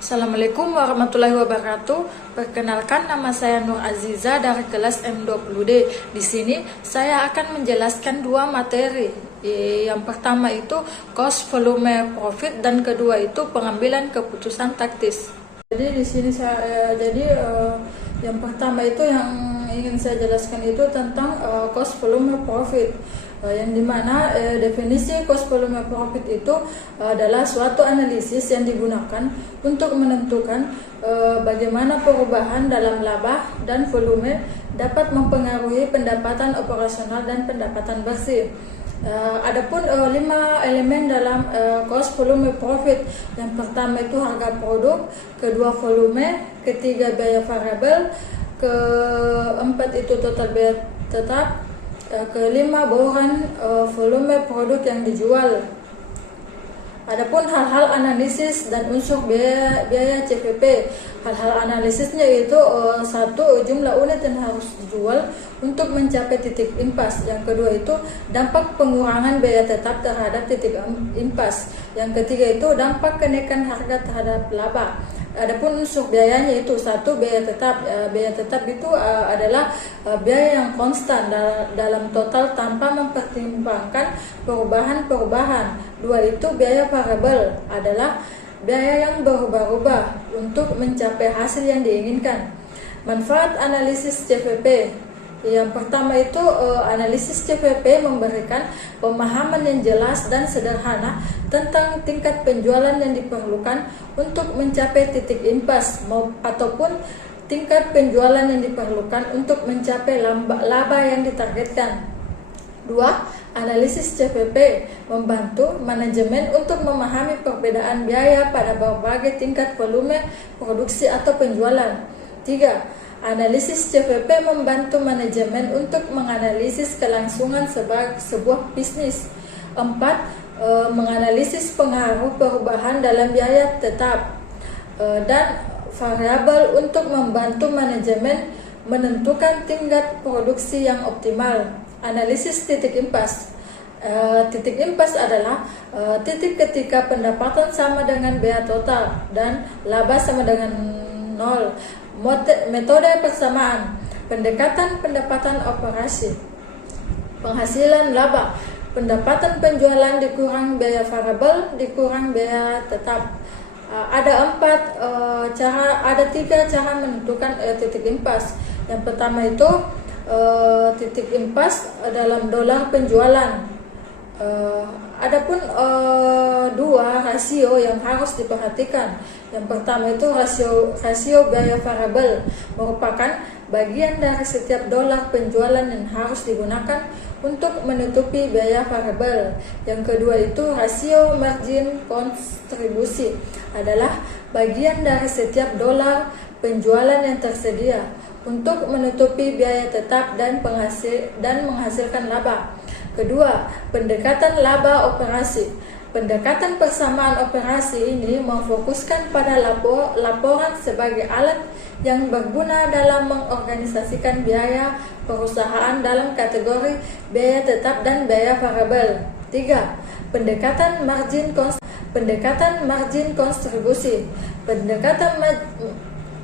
Assalamualaikum warahmatullahi wabarakatuh. Perkenalkan, nama saya Nur Aziza dari kelas M20D. Di sini saya akan menjelaskan dua materi. Yang pertama itu cost, volume, profit, dan kedua itu pengambilan keputusan taktis. Jadi di sini yang pertama itu yang ingin saya jelaskan itu tentang cost, volume, profit. Yang dimana definisi cost, volume, profit itu adalah suatu analisis yang digunakan untuk menentukan bagaimana perubahan dalam laba dan volume dapat mempengaruhi pendapatan operasional dan pendapatan bersih. Adapun 5 elemen dalam cost, volume, profit. Yang pertama itu harga produk, kedua volume, ketiga biaya variabel, keempat itu total biaya tetap, kelima bauran volume produk yang dijual. Adapun hal-hal analisis dan unsur biaya CVP. Hal-hal analisisnya itu satu, jumlah unit yang harus dijual untuk mencapai titik impas. Yang kedua itu dampak pengurangan biaya tetap terhadap titik impas. Yang ketiga itu dampak kenaikan harga terhadap laba. Adapun unsur biayanya itu satu, biaya tetap. Biaya tetap itu adalah biaya yang konstan dalam total tanpa mempertimbangkan perubahan-perubahan. Dua itu biaya variabel, adalah biaya yang berubah-ubah untuk mencapai hasil yang diinginkan. Manfaat analisis CVP. Yang pertama itu analisis CVP memberikan pemahaman yang jelas dan sederhana tentang tingkat penjualan yang diperlukan untuk mencapai titik impas ataupun tingkat penjualan yang diperlukan untuk mencapai laba yang ditargetkan. 2. Analisis CVP membantu manajemen untuk memahami perbedaan biaya pada berbagai tingkat volume produksi atau penjualan. 3. Analisis CVP membantu manajemen untuk menganalisis kelangsungan sebuah bisnis. 4. Menganalisis pengaruh perubahan dalam biaya tetap dan variabel untuk membantu manajemen menentukan tingkat produksi yang optimal. Analisis titik impas. Titik impas adalah titik ketika pendapatan sama dengan biaya total dan laba sama dengan 0. Metode persamaan. Pendekatan pendapatan operasi. Penghasilan laba. Pendapatan penjualan dikurang biaya variabel dikurang biaya tetap. Ada tiga cara menentukan titik impas. Yang pertama itu titik impas dalam dolar penjualan. Adapun dua rasio yang harus diperhatikan. Yang pertama itu rasio biaya variabel, merupakan bagian dari setiap dolar penjualan yang harus digunakan untuk menutupi biaya variabel. Yang kedua itu rasio margin kontribusi, adalah bagian dari setiap dolar penjualan yang tersedia untuk menutupi biaya tetap dan menghasilkan laba. Kedua, pendekatan laba operasi. Pendekatan persamaan operasi ini memfokuskan pada laporan sebagai alat yang berguna dalam mengorganisasikan biaya perusahaan dalam kategori biaya tetap dan biaya variabel. 3. Pendekatan margin kontribusi. Pendekatan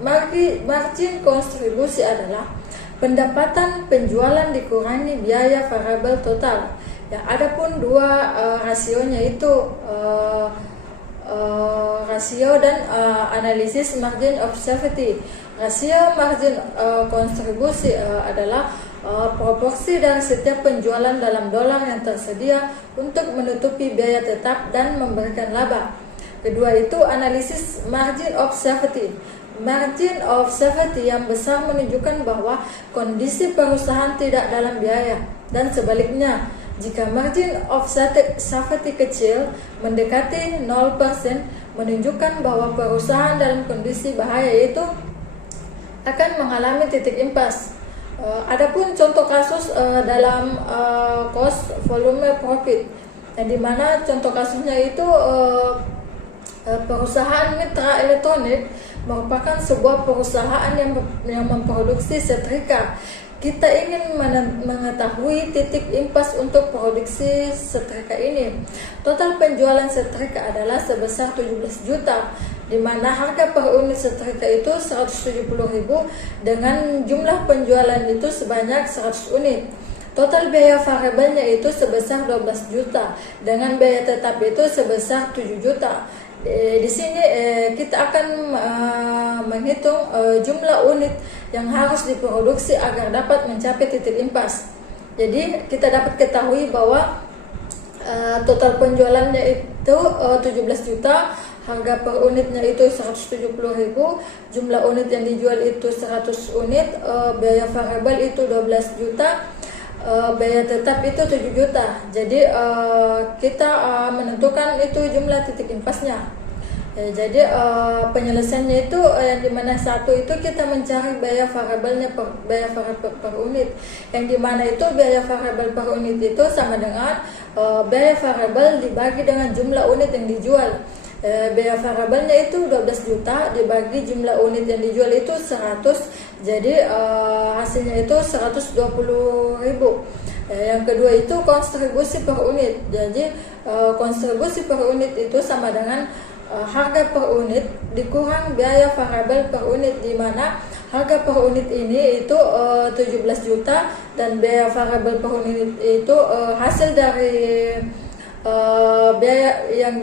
margin kontribusi adalah pendapatan penjualan dikurangi biaya variabel total. Ya, adapun dua rasionya itu rasio dan analisis margin of safety. Rasio margin kontribusi adalah proporsi dari setiap penjualan dalam dolar yang tersedia untuk menutupi biaya tetap dan memberikan laba. Kedua itu analisis margin of safety. Margin of safety yang besar menunjukkan bahwa kondisi perusahaan tidak dalam biaya, dan sebaliknya. Jika margin of safety kecil mendekati 0%, menunjukkan bahwa perusahaan dalam kondisi bahaya itu akan mengalami titik impas. Adapun contoh kasus dalam cost, volume, profit, yang dimana contoh kasusnya itu perusahaan Mitra Elektronik merupakan sebuah perusahaan yang memproduksi setrika. kita ingin mengetahui titik impas untuk produksi setrika ini. Total penjualan setrika adalah sebesar 17 juta, di mana harga per unit setrika itu 170.000 dengan jumlah penjualan itu sebanyak 100 unit. Total biaya variabelnya itu sebesar 12 juta dengan biaya tetap itu sebesar 7 juta. Di sini kita akan menghitung jumlah unit yang harus diproduksi agar dapat mencapai titik impas. Jadi kita dapat ketahui bahwa total penjualannya itu 17 juta, harga per unitnya itu 170.000, jumlah unit yang dijual itu 100 unit, biaya variabel itu 12 juta, biaya tetap itu 7 juta. Jadi kita menentukan itu jumlah titik impasnya. Jadi penyelesaiannya itu yang dimana satu itu kita mencari biaya variabelnya per unit, yang dimana itu biaya variabel per unit itu sama dengan biaya variabel dibagi dengan jumlah unit yang dijual. Biaya variabelnya itu 12 juta dibagi jumlah unit yang dijual itu 100, jadi hasilnya itu 120.000. Yang kedua itu kontribusi per unit. Jadi kontribusi per unit itu sama dengan harga per unit dikurang biaya variabel per unit, di mana harga per unit ini itu 17 juta dan biaya variabel per unit itu hasil dari biaya yang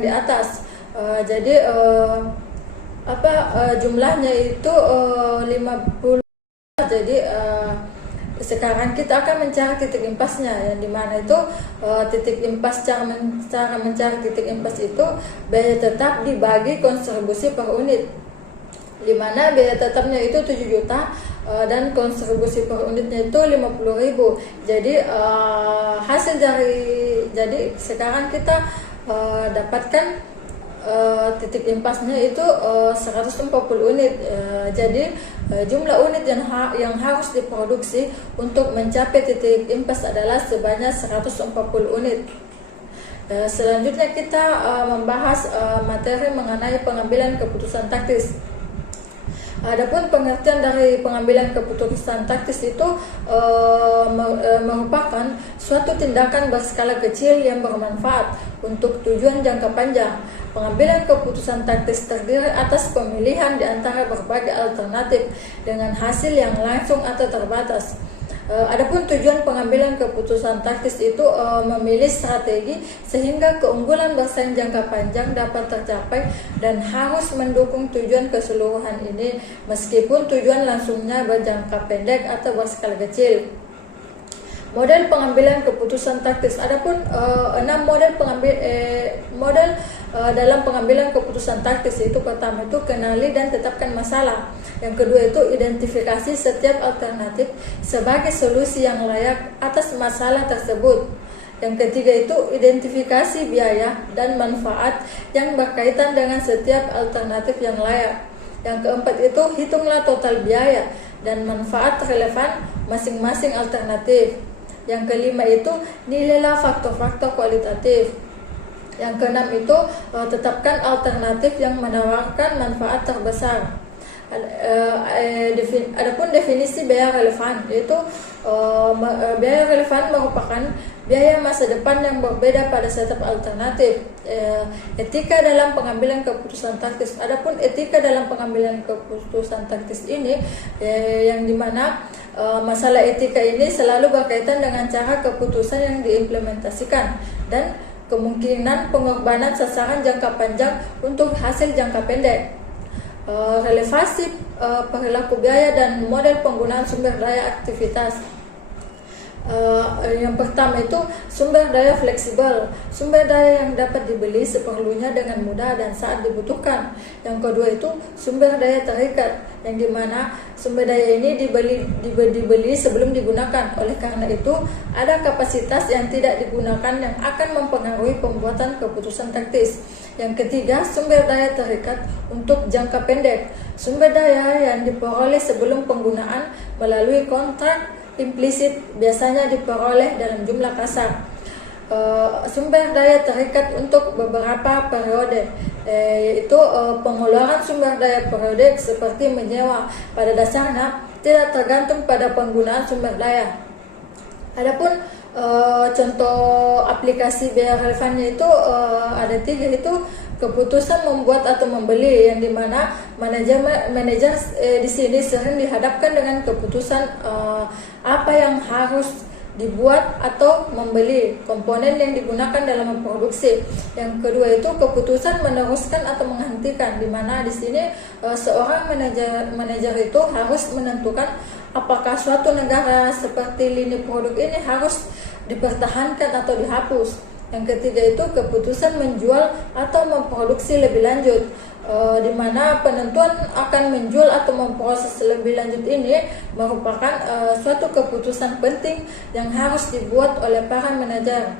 di atas. Jadi jumlahnya itu 50. Jadi sekarang kita akan mencari titik impasnya, yang dimana itu titik impas, cara mencari titik impas itu biaya tetap dibagi kontribusi per unit, dimana biaya tetapnya itu 7 juta dan kontribusi per unitnya itu 50.000. Jadi hasil jadi sekarang kita dapatkan titik impasnya itu 140 unit. Jadi jumlah unit yang harus diproduksi untuk mencapai titik impas adalah sebanyak 140 unit. Selanjutnya kita membahas materi mengenai pengambilan keputusan taktis. Adapun pengertian dari pengambilan keputusan taktis itu merupakan suatu tindakan berskala kecil yang bermanfaat untuk tujuan jangka panjang. Pengambilan keputusan taktis terdiri atas pemilihan di antara berbagai alternatif dengan hasil yang langsung atau terbatas. Adapun tujuan pengambilan keputusan taktis itu memilih strategi sehingga keunggulan bersaing jangka panjang dapat tercapai dan harus mendukung tujuan keseluruhan ini meskipun tujuan langsungnya berjangka pendek atau berskala kecil. Model pengambilan keputusan taktis. Adapun 6 model dalam pengambilan keputusan taktis itu pertama itu kenali dan tetapkan masalah. Yang kedua itu identifikasi setiap alternatif sebagai solusi yang layak atas masalah tersebut. Yang ketiga itu identifikasi biaya dan manfaat yang berkaitan dengan setiap alternatif yang layak. Yang keempat itu hitunglah total biaya dan manfaat relevan masing-masing alternatif. Yang kelima itu nilailah faktor-faktor kualitatif. Yang keenam itu tetapkan alternatif yang menawarkan manfaat terbesar. Adapun definisi biaya relevan, yaitu biaya relevan merupakan biaya masa depan yang berbeda pada setiap alternatif. Etika dalam pengambilan keputusan taktis. Adapun etika dalam pengambilan keputusan taktis ini yang dimana masalah etika ini selalu berkaitan dengan cara keputusan yang diimplementasikan dan kemungkinan pengorbanan sasaran jangka panjang untuk hasil jangka pendek. Relevansi perilaku biaya dan model penggunaan sumber daya aktivitas. Yang pertama itu sumber daya fleksibel, sumber daya yang dapat dibeli seperlunya dengan mudah dan saat dibutuhkan. Yang kedua itu sumber daya terikat, yang dimana sumber daya ini dibeli sebelum digunakan. Oleh karena itu ada kapasitas yang tidak digunakan yang akan mempengaruhi pembuatan keputusan taktis. Yang ketiga, sumber daya terikat untuk jangka pendek, sumber daya yang diperoleh sebelum penggunaan melalui kontrak implisit biasanya diperoleh dalam jumlah kasar. Sumber daya terikat untuk beberapa periode, yaitu pengeluaran sumber daya periodik seperti menyewa. Pada dasarnya tidak tergantung pada penggunaan sumber daya. Adapun contoh aplikasi biaya relevannya itu ada 3, itu keputusan membuat atau membeli, yang dimana manajer di sini sering dihadapkan dengan keputusan apa yang harus dibuat atau membeli, komponen yang digunakan dalam memproduksi. Yang kedua itu keputusan meneruskan atau menghentikan, di mana di sini seorang manajer itu harus menentukan apakah suatu negara seperti lini produk ini harus dipertahankan atau dihapus. Yang ketiga itu keputusan menjual atau memproduksi lebih lanjut, di mana penentuan akan menjual atau memproses lebih lanjut ini merupakan suatu keputusan penting yang harus dibuat oleh para manajer.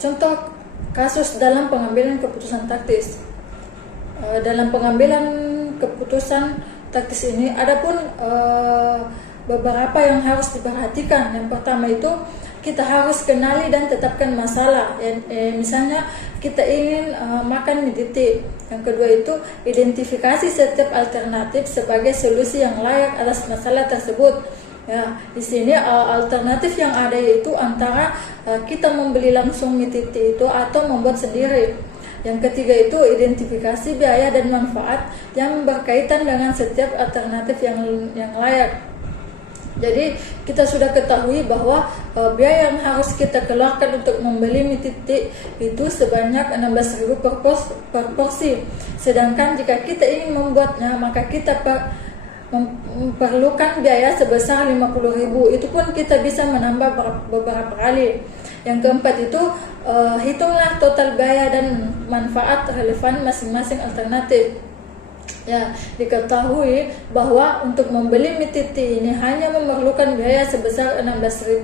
Contoh kasus dalam pengambilan keputusan taktis. Dalam pengambilan keputusan taktis ini adapun beberapa yang harus diperhatikan. Yang pertama itu kita harus kenali dan tetapkan masalah. Misalnya kita ingin makan mie titik. Yang kedua itu identifikasi setiap alternatif sebagai solusi yang layak atas masalah tersebut. Ya, di sini alternatif yang ada yaitu antara kita membeli langsung mie titik itu atau membuat sendiri. Yang ketiga itu identifikasi biaya dan manfaat yang berkaitan dengan setiap alternatif yang layak. Jadi kita sudah ketahui bahwa biaya yang harus kita keluarkan untuk membeli mie titik itu sebanyak 16.000 per porsi. Sedangkan jika kita ingin membuatnya, maka kita memerlukan biaya sebesar 50.000. Itu pun kita bisa menambah beberapa kali. Yang keempat itu hitunglah total biaya dan manfaat relevan masing-masing alternatif. Ya, diketahui bahwa untuk membeli mie titik ini hanya memerlukan biaya sebesar 16.000.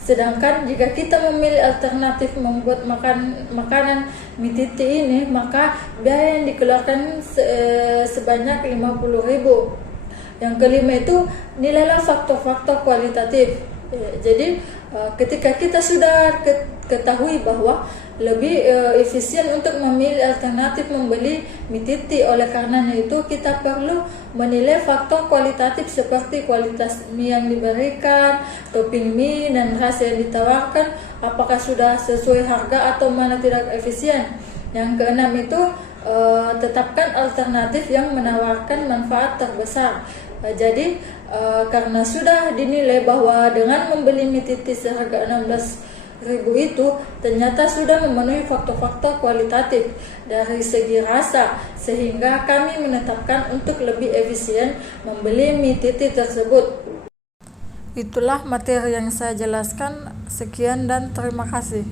Sedangkan jika kita memilih alternatif membuat makanan mie titik ini, maka biaya yang dikeluarkan sebanyak 50.000. Yang kelima itu nilailah faktor-faktor kualitatif. Jadi ketika kita sudah ketahui bahwa lebih efisien untuk memilih alternatif membeli mie titik, oleh karenanya itu kita perlu menilai faktor kualitatif seperti kualitas mie yang diberikan, topping mie, dan rasa yang ditawarkan, apakah sudah sesuai harga atau mana tidak efisien. Yang keenam itu tetapkan alternatif yang menawarkan manfaat terbesar. Jadi karena sudah dinilai bahwa dengan membeli mie titik seharga 16.000 itu ternyata sudah memenuhi faktor-faktor kualitatif dari segi rasa, sehingga kami menetapkan untuk lebih efisien membeli mie titik tersebut. Itulah materi yang saya jelaskan. Sekian dan terima kasih.